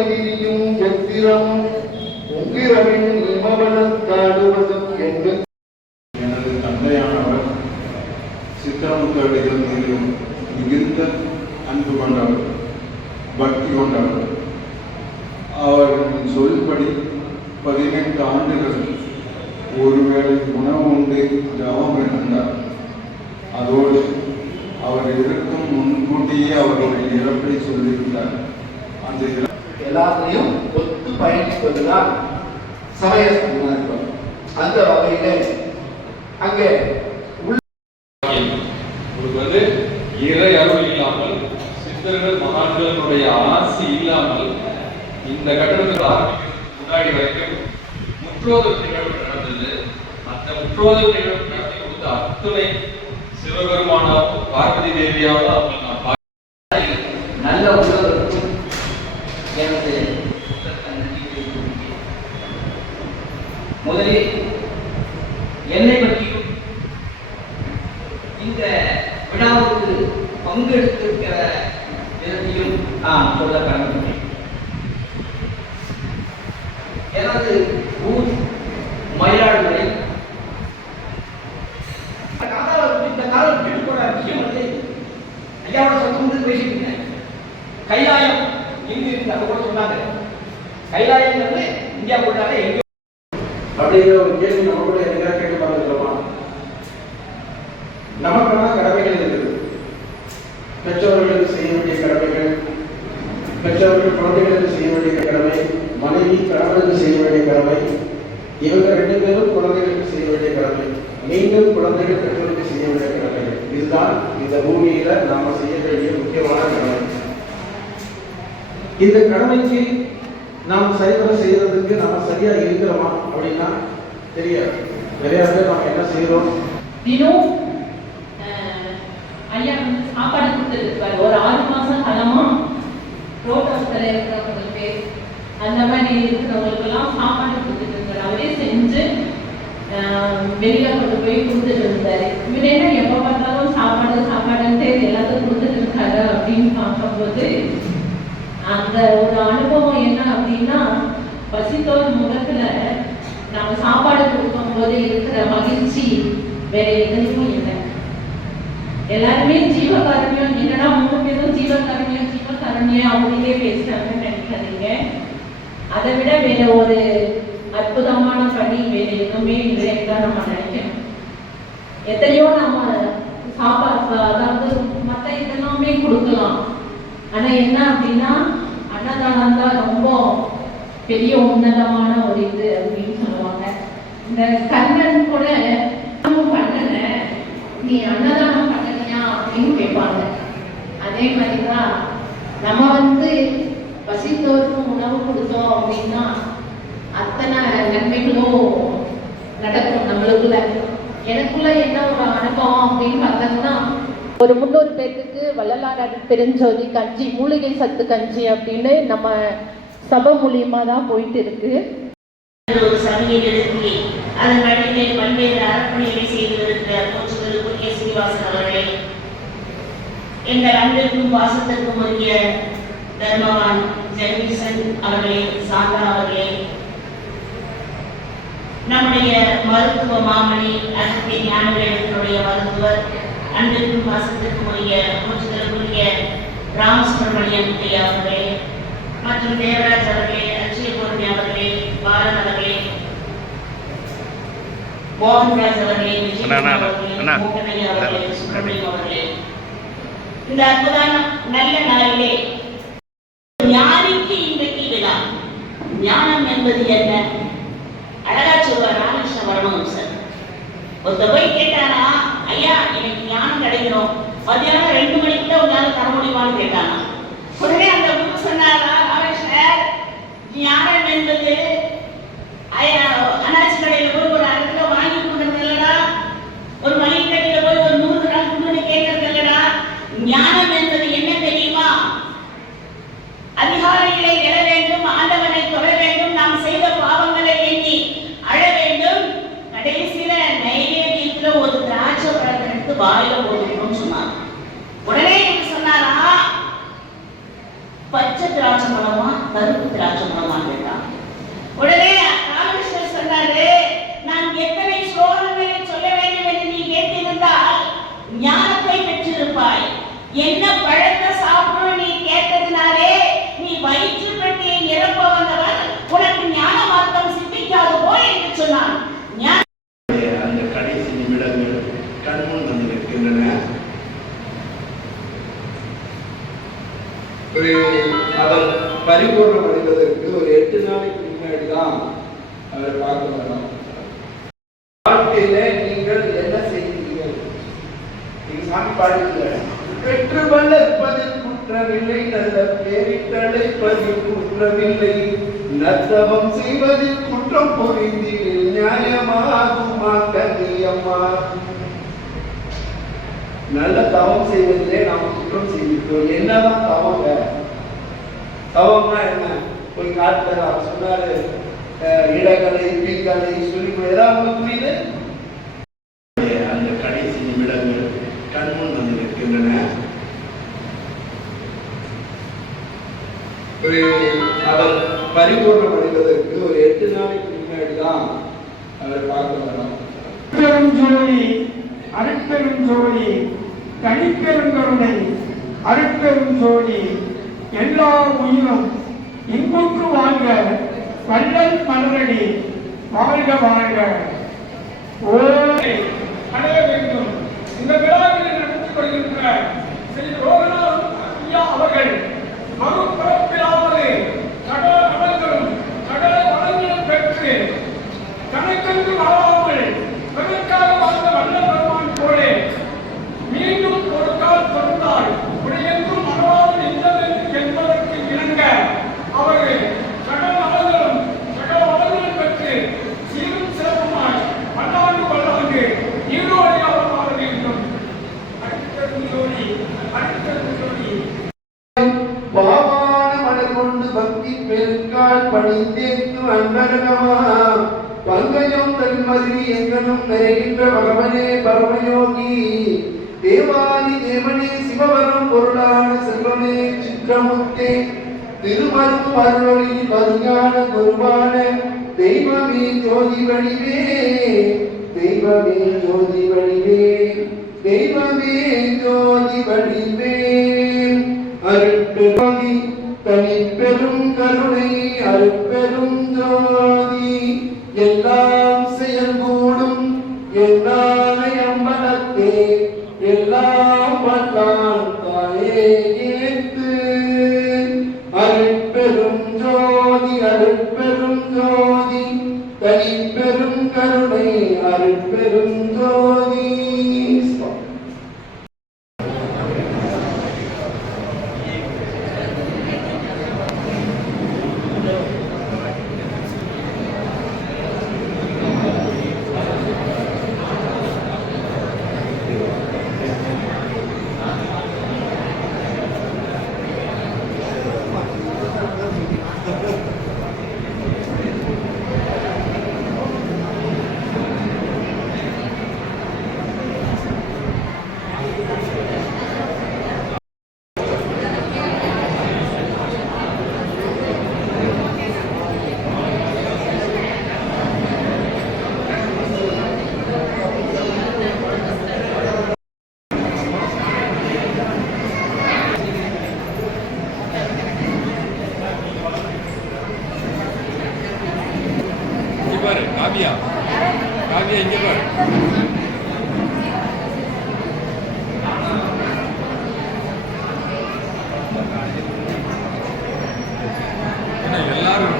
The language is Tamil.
வைதிரியும் எத்திரம் உங்கிரவின் இமவனத்தாடுவதும் என்று எனது தந்தையானவர் சித்திரமுத்தடிகள் மீதும் மிகுந்த அன்பு கொண்டவர், பக்தி கொண்டவர். அவர்களின் சொல்படி 18 ஆண்டுகள் ஒருவேளை உணவு உண்டு ஜபம் இருந்தார். அதோடு அவர் இருக்கும் முன்கூட்டியே அவருடைய இறப்பை சொல்லியிருந்தார். அந்த எல்லாத்தையும் ஒத்து பயணிப்பதுதான் சமய சன்மார்க்கம். அந்த வகையிலே அங்கே இறை அருள் இல்லாமல், சித்தர்கள் மகான்களுடைய ஆசி இல்லாமல் இந்த கட்டணத்துக்கு ஆரம்பிக்கிறதுக்கு முன்னாடி வரைக்கும் முற்றோதல் நிகழ்வு நடந்தது. அந்த முற்றோதல் நிகழ்வு நடத்தி கொடுத்த அத்துணை சிவபெருமானாவும் பார்வதி தேவியாவும் நல்ல உறவுக்கும் எனது முதலில் என்னை பற்றியும் இந்த விழாவுக்கு பங்கெடுத்திருக்கிற விதத்தையும் நான் சொல்ல கடமைப்பட்டேன். எனது ஊர் மயிலாடுதுறை. இந்த காலம் விட்டு போன விஷயம் வந்து ஐயாவோட சத்தம் பேசிட்டு கைலாயம் எங்க இருக்கு அதை கூட சொன்னாங்க. கைலாயங்கிறது இந்தியா போட்டாலே எங்க அப்படிங்கிற ஒரு கேள்வி நம்ம கூட எங்கேயா கேட்டு பார்த்துக்கிறோமா? நமக்கான கடமைகள் இருக்குது. பெற்றோர்களுக்கு செய்ய வேண்டிய கடமைகள், பெற்றோர்கள் குழந்தைகளுக்கு செய்ய வேண்டிய கடமை, மனைவி கணவனுக்கு செய்ய வேண்டிய கடமை, இவங்க 2 பேரும் குழந்தைகளுக்கு செய்ய வேண்டிய கடமை, மீண்டும் குழந்தைகள் பெற்றோருக்கு செய்ய வேண்டிய கடமைகள். இதுதான் இந்த பூமியில நாம செய்ய வேண்டிய முக்கியமான கடமை. இந்த கடமைக்கு நாம் சரிவர செய்யறதுக்கு நாம சரியா இருக்கிறோமா அப்படின்னா தெரியாது. நிறைய பேர் நாம என்ன செய்யறோம், தினம் ஐயா வந்து சாப்பாடு கொடுத்துருக்காரு. ஒரு 6 மாசம் காலமா ரோட்டோஸ்ல இருக்கிறவங்களுக்கு அந்த மாதிரி இருக்கிறவங்களுக்கெல்லாம் சாப்பாடு கொடுத்துட்டு இருக்காரு. அவரே செஞ்சு வெளியில கொண்டு போய் கொடுத்துட்டு இருந்தாரு. இவர் என்ன எப்ப பார்த்தாலும் சாப்பாடு சாப்பாடுன்ட்டு எல்லாத்தையும் கொடுத்துட்டு இருக்காரு அப்படின்னு பார்க்கும்போது அந்த ஒரு அனுபவம் என்ன அப்படின்னா, பசித்தோர் முகத்துல நம்ம சாப்பாடு கொடுக்கும் போது இருக்கிற மகிழ்ச்சி வேற எதுவும் இல்லை. எல்லாருமே ஜீவகாரண்யம் என்னன்னா 3 பேரும் ஜீவகாரண்யம் அவங்களே பேசுறாங்கன்னு நினைக்காதீங்க. அதை விட வேற ஒரு அற்புதமான பணி வேற எதுவுமே இல்லைன்னு தான் நம்ம நினைக்கணும். எத்தனையோ நம்ம சாப்பாடு அதாவது மற்ற இதெல்லாமே கொடுக்கலாம். ஆனா என்ன அப்படின்னா அன்னதானம் தான் ரொம்ப பெரிய உன்னதமான ஒரு இது அப்படின்னு சொல்லுவாங்க. இந்த கண்ணன் கூட பண்ணல, நீ அன்னதானம் பண்ணலையா அப்படின்னு கேட்பாங்க. அதே மாதிரிதான் நம்ம வந்து பசித்தோருக்கும் உணவு கொடுத்தோம் அப்படின்னா அத்தனை நன்மைகளும் நடக்கும் நம்மளுக்குள்ள. எனக்குள்ள என்ன ஒரு அனுபவம் அப்படின்னு பார்த்தோம்னா, ஒரு 300 பேருக்கு வள்ளலார் பெருஞ்சோதி கஞ்சி, மூலிகை சத்து கஞ்சி அப்படின்னு நம்ம சபை மூலியமா தான் போயிட்டு இருக்கு. ஒரு சபையை எழுப்பி அதன் வழியிலே பல்வேறு அறப்பணிகளை செய்து வருகிற போற்றுதலுக்குரிய சீனிவாசன் அவர்களே, எங்கள் அன்பிற்கும் வாசத்திற்கும் உரிய தர்மவான் ஜெகதீசன் அவர்களே, சாந்தா அவர்களே, நம்முடைய மருத்துவ மாமணி அன்பு ஞானவேதத்தினுடைய மருத்துவர், அன்பிற்கும் வாசத்திற்கும் உரிய போற்றுதலுக்குரிய ராமசுப்ரமணியன் ஐயா அவர்களே, மற்றும் தேவராஜ் அவர்களே, அச்சய பூர்ணி அவர்களே, பாலன் அவர்களே, மோகன்ராஜ் அவர்களே, விஜய் அவர்களே, மோகனையா அவர்களே, சுப்பிரமணியம் அவர்களே, இந்த அற்புதமான நல்ல நாளிலே ஞானிக்கு இன்றைக்கு விழா. ஞானம் என்பது என்ன? அழகா சொல்வார் ராமகிருஷ்ண பரமஹம்சர். ஒருத்த போய் கேட்டானா, ஐயா எனக்கு ஞானம் கிடைக்கணும், மத்தியானம் 2 மணிக்குள்ள உங்களால தர முடியுமான்னு கேட்டானா. உடனே அந்த குரு சொன்னாரா, ராமகிருஷ்ணர், ஞானம் என்பது அனாசி கடையில போய் ஒரு 1/2 கிலோ வாங்கி கொடுக்கறது இல்லடா, ஒரு மளிகை கடையில போய் ஒரு 100 கிராம் துணி கேட்கறது இல்லடா. ஞானம் என்பது என்ன தெரியுமா? அதிகாலையிலே எழ வேண்டும், ஆண்டவனை தொழ வேண்டும், நாம் செய்த பாவங்களை எண்ணி அழ வேண்டும், கடைசியில நைவேத்தியத்துல ஒரு திராட்சை பழத்தை எடுத்து வாயில போட்டுக்கணும்னு சொன்னார். உடனே சொன்னாரா, பச்சை திராட்சை ராஜமாமா கேட்டான். உடனே ராமகிருஷ்ணன் சொன்னாரு, நான் எத்தனை ஸ்லோகங்களை சொல்ல வேண்டும் என்று நீ கேட்டிருந்தால் ஞானத்தை பெற்றிருப்பாய். என்ன பழத்தை சாப்பிடும் நீ கேட்டதினாலே நீ வயிற்று பெட்டியை நிரப்ப வந்தவன், உனக்கு ஞான மார்க்கம் சித்திக்காது போய் என்று சொன்னான். அந்த கடைசி நிமிடங்கள் கண்முன் வந்திருக்கின்றன. அவர் பரிபூர்ணம் அடைவதற்கு ஒரு 8 நாளைக்கு முன்னாடி தான் அவர் பார்க்க வரலாம். வாழ்க்கையில நீங்கள் என்ன செய்கிறீர்கள்? நீங்க சாமி பாடுங்க. பெற்று வளர்ப்பதில் குற்றமில்லை, நல்ல பேரிட்டழைப்பதில் குற்றமில்லை, நத்தவம் செய்வதில் குற்றம் புரிந்தில் நியாயமாகுமா கண்ணியம்மா. நல்ல தவம் செய்வதிலே நாம் குற்றம் செய்திருக்கிறோம். என்னதான் தவங்க? தவம்னா என்ன? போய் காட்டுல அவர் சொன்னாரு, இடகலை பின்கலை சொல்லி ஏதாவது புரியுது? அந்த கடைசி நிமிடங்கள் கண்முன் வந்திருக்கின்றன. அவர் பரிபூர்ணம் அடைவதற்கு ஒரு 8 நாளைக்கு முன்னாடி தான் அவர் பார்க்க வரலாம். பெரும் ஜோதி, அருட்பெரும் ஜோதி, தனிப்பெருங்கருணை, அருட்பெரும் ஜோதி, எல்லா உயிரும் இன்புற்று வாழ்க, வள்ளல் மலரடி வாழ்க வாழ்க. ஓரை அடைய வேண்டும். இந்த விழாவில் நடத்தி வருகின்ற ஸ்ரீ ரோகநாத் ஐயா அவர்கள் மறுபிறப்பிலாவது கடல நலன்களும் கடல வளங்களும் பெற்று தனக்கென்று வாழாமல் பிறக்காக வாழ்ந்த வல்ல பெருமான் போலே மீண்டும் ஒரு கால் பிறந்தால் உடையென்றும் மனவாமல் இருந்தது என்பதற்கு இணங்க அவர்கள் கடல் நலன்களும் கடல் வளங்களும் பெற்று சீரும் சிறப்புமாய் பல்லாண்டு பல்லாண்டு ஈரோடியாக வாழ வேண்டும். அடுத்த ஜோடி, அடுத்த ஜோடி. பாவான மலர் கொண்டு பக்தி பெருக்கால் பணிந்தேத்து அன்பரகமா பங்கஜம் தன்மதி எங்கனும் நிறைகின்ற பகவனே பரமயோகி தேவாதி தேவனே சிவவரம் பொருளான செல்வமே சித்திரமுத்தே திருமரும் அருளொளி பரிஞான குருவான தெய்வமே ஜோதி வடிவே, தெய்வமே ஜோதி வடிவே, தெய்வமே ஜோதி வடிவே. அருட்பெருமதி தனிப்பெரும் கருணை, அருட்பெரும் ஜோதி, எல்லாம் செயல்கூடும் என்னாலை அம்பலத்தே, எல்லாம் வல்லான் தாயே ஏத்து. அருட்பெரும் ஜோதி, அருட்பெரும் ஜோதி, தனிப்பெரும் கருணை, அருட்பெரும் ஜோதி. காவியா, காவியா இங்க பாரு. எல்லாரும்